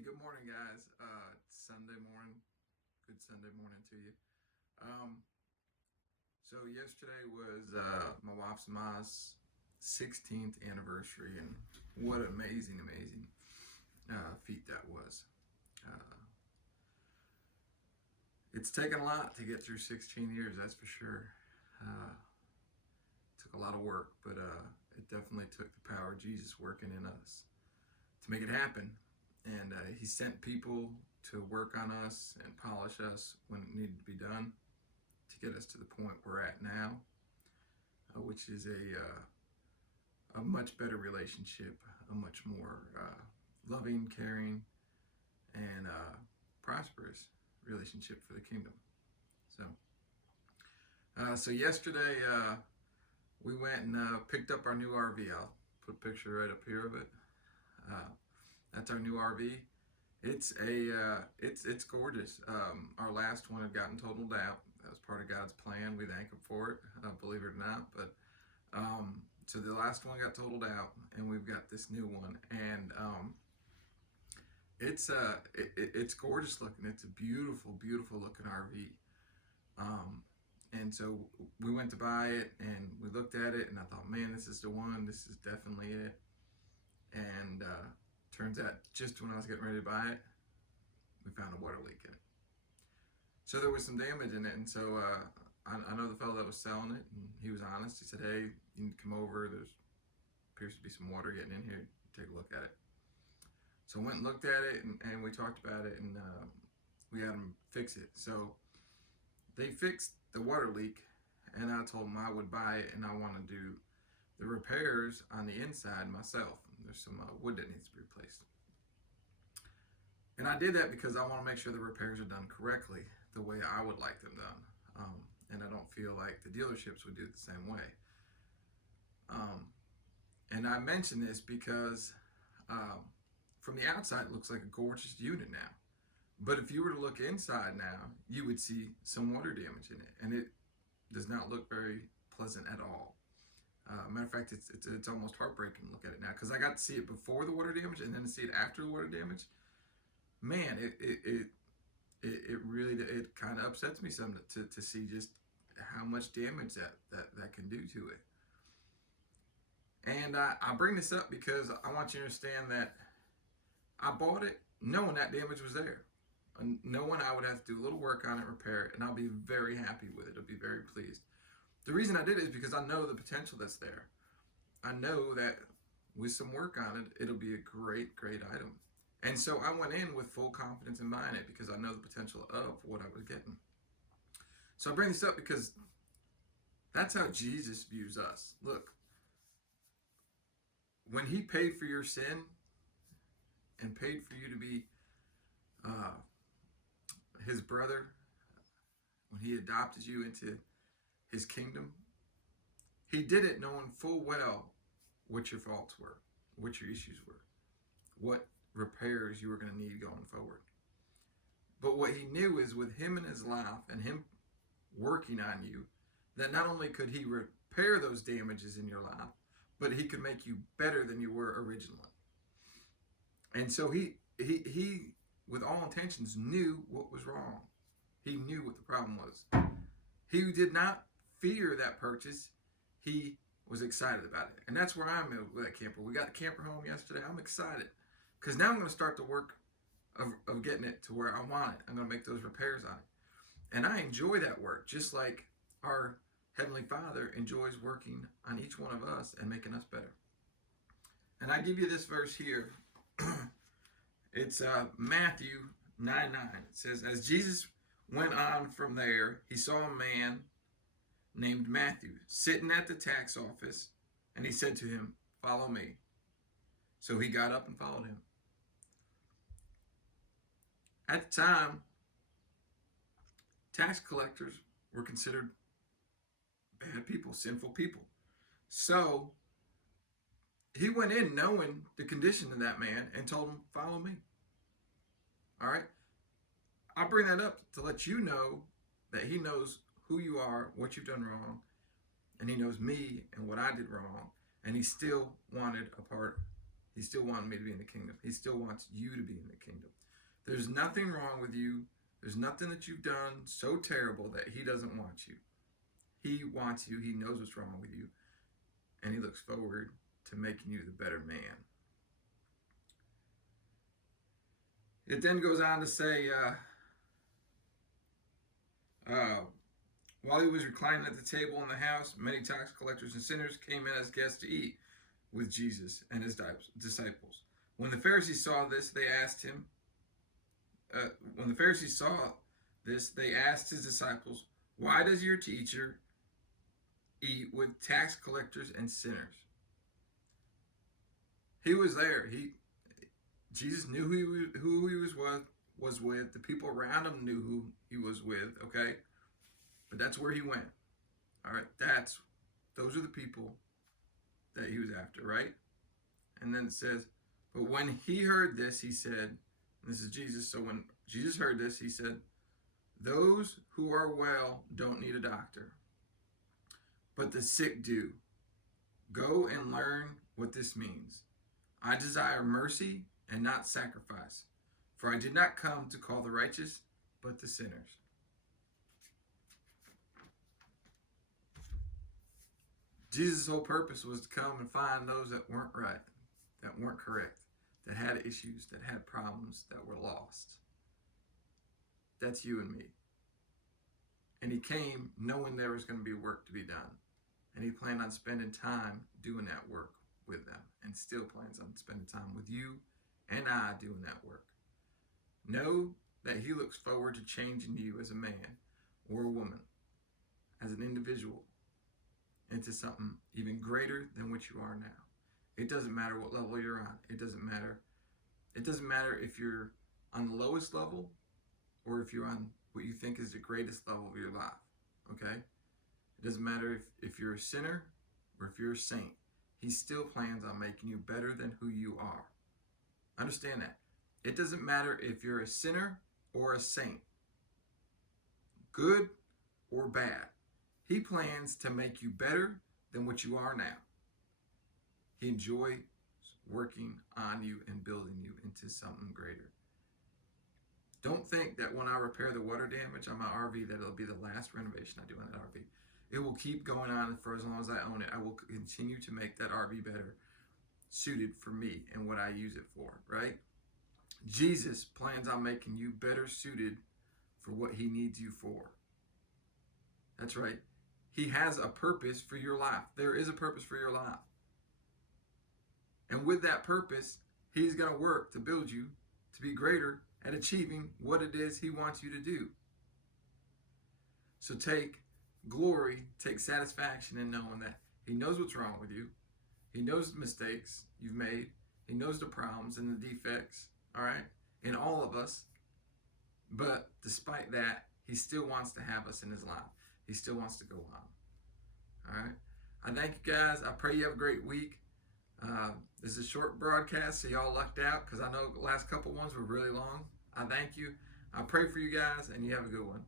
Good morning, guys. It's Sunday morning. Good Sunday morning to you. Um, so yesterday was my wife's and Ma's 16th anniversary, and what an amazing feat that was. Uh, it's taken a lot to get through 16 years, that's for sure. Uh, took a lot of work, but it definitely took the power of Jesus working in us to make it happen. And he sent people to work on us and polish us when it needed to be done to get us to the point we're at now, which is a much better relationship, a much more loving, caring, and prosperous relationship for the kingdom. So yesterday we went and picked up our new RV. I'll put a picture right up here of it. Uh, that's our new RV. It's gorgeous. Our last one had gotten totaled out. That was part of God's plan. We thank Him for it, believe it or not. But so the last one got totaled out, and we've got this new one, and it's gorgeous looking. It's a beautiful looking RV. And so we went to buy it, and we looked at it, and I thought, man, this is the one. This is definitely it. And turns out, just when I was getting ready to buy it, we found a water leak in it. So there was some damage in it, and so I know the fellow that was selling it, and he was honest. He said, "Hey, you need to come over. There's appears to be some water getting in here. Take a look at it." So I went and looked at it, and we talked about it, and we had them fix it. So they fixed the water leak, and I told them I would buy it, and I want to do the repairs on the inside myself. There's some wood that needs to be replaced. And I did that because I want to make sure the repairs are done correctly, the way I would like them done. And I don't feel like the dealerships would do it the same way. And I mention this because from the outside, it looks like a gorgeous unit now. But if you were to look inside now, you would see some water damage in it. And it does not look very pleasant at all. Matter of fact, it's almost heartbreaking to look at it now, because I got to see it before the water damage and then to see it after the water damage. Man, it really kind of upsets me some to see just how much damage that can do to it. And I bring this up because I want you to understand that I bought it knowing that damage was there, and knowing I would have to do a little work on it, repair it, and I'll be very happy with it. I'll be very pleased. The reason I did it is because I know the potential that's there. I know that with some work on it, it'll be a great item. And so I went in with full confidence in buying it because I know the potential of what I was getting. So I bring this up because that's how Jesus views us. Look, when He paid for your sin and paid for you to be His brother, when He adopted you into His kingdom, He did it knowing full well what your faults were, what your issues were, what repairs you were going to need going forward. But what He knew is, with Him in His life and Him working on you, that not only could He repair those damages in your life, but He could make you better than you were originally. And so he with all intentions, knew what was wrong. He knew what the problem was. He did not fear that purchase. He was excited about it. And that's where I'm at with that camper. We got the camper home yesterday. I'm excited because now I'm going to start the work of getting it to where I want it. I'm going to make those repairs on it. And I enjoy that work, just like our Heavenly Father enjoys working on each one of us and making us better. And I give you this verse here. It's Matthew 9:9. It says, as Jesus went on from there, He saw a man named Matthew sitting at the tax office, and He said to him, follow me. So he got up and followed Him. At the time, tax collectors were considered bad people, sinful people. So He went in knowing the condition of that man and told him, follow me. All right? I bring that up to let you know that He knows who you are, what you've done wrong, and He knows me and what I did wrong, and He still wanted a part He still wanted me to be in the kingdom. He still wants you to be in the kingdom. There's nothing wrong with you. There's nothing that you've done so terrible that he doesn't want you. He wants you. He knows what's wrong with you. And he looks forward to making you the better man. It then goes on to say, while he was reclining at the table in the house, many tax collectors and sinners came in as guests to eat with Jesus and his disciples. When the Pharisees saw this, they asked his disciples, "Why does your teacher eat with tax collectors and sinners?" He was there. Jesus knew who he was with. The people around him knew who he was with. Okay, but that's where he went. All right, those are the people that he was after, right? And then it says, but when he heard this, he said, this is Jesus. So when Jesus heard this, he said, "Those who are well don't need a doctor, but the sick do. Go and learn what this means. I desire mercy and not sacrifice, for I did not come to call the righteous, but the sinners." Jesus' whole purpose was to come and find those that weren't right, that weren't correct, that had issues, that had problems, that were lost. That's you and me. And he came knowing there was going to be work to be done. And he planned on spending time doing that work with them, and still plans on spending time with you and I doing that work. Know that he looks forward to changing you as a man or a woman, as an individual, into something even greater than what you are now. It doesn't matter what level you're on. It doesn't matter if you're on the lowest level or if you're on what you think is the greatest level of your life. Okay? It doesn't matter if you're a sinner or if you're a saint. He still plans on making you better than who you are. Understand that. It doesn't matter if you're a sinner or a saint, good or bad. He plans to make you better than what you are now. He enjoys working on you and building you into something greater. Don't think that when I repair the water damage on my RV that it'll be the last renovation I do on that RV. It will keep going on for as long as I own it. I will continue to make that RV better, suited for me and what I use it for, right? Jesus plans on making you better suited for what he needs you for. That's right. He has a purpose for your life. There is a purpose for your life. And with that purpose, he's going to work to build you to be greater at achieving what it is he wants you to do. So take glory, take satisfaction in knowing that he knows what's wrong with you. He knows the mistakes you've made. He knows the problems and the defects, all right, in all of us. But despite that, he still wants to have us in his life. He still wants to go on. All right. I thank you guys. I pray you have a great week. This is a short broadcast, so y'all lucked out because I know the last couple ones were really long. I thank you. I pray for you guys, and you have a good one.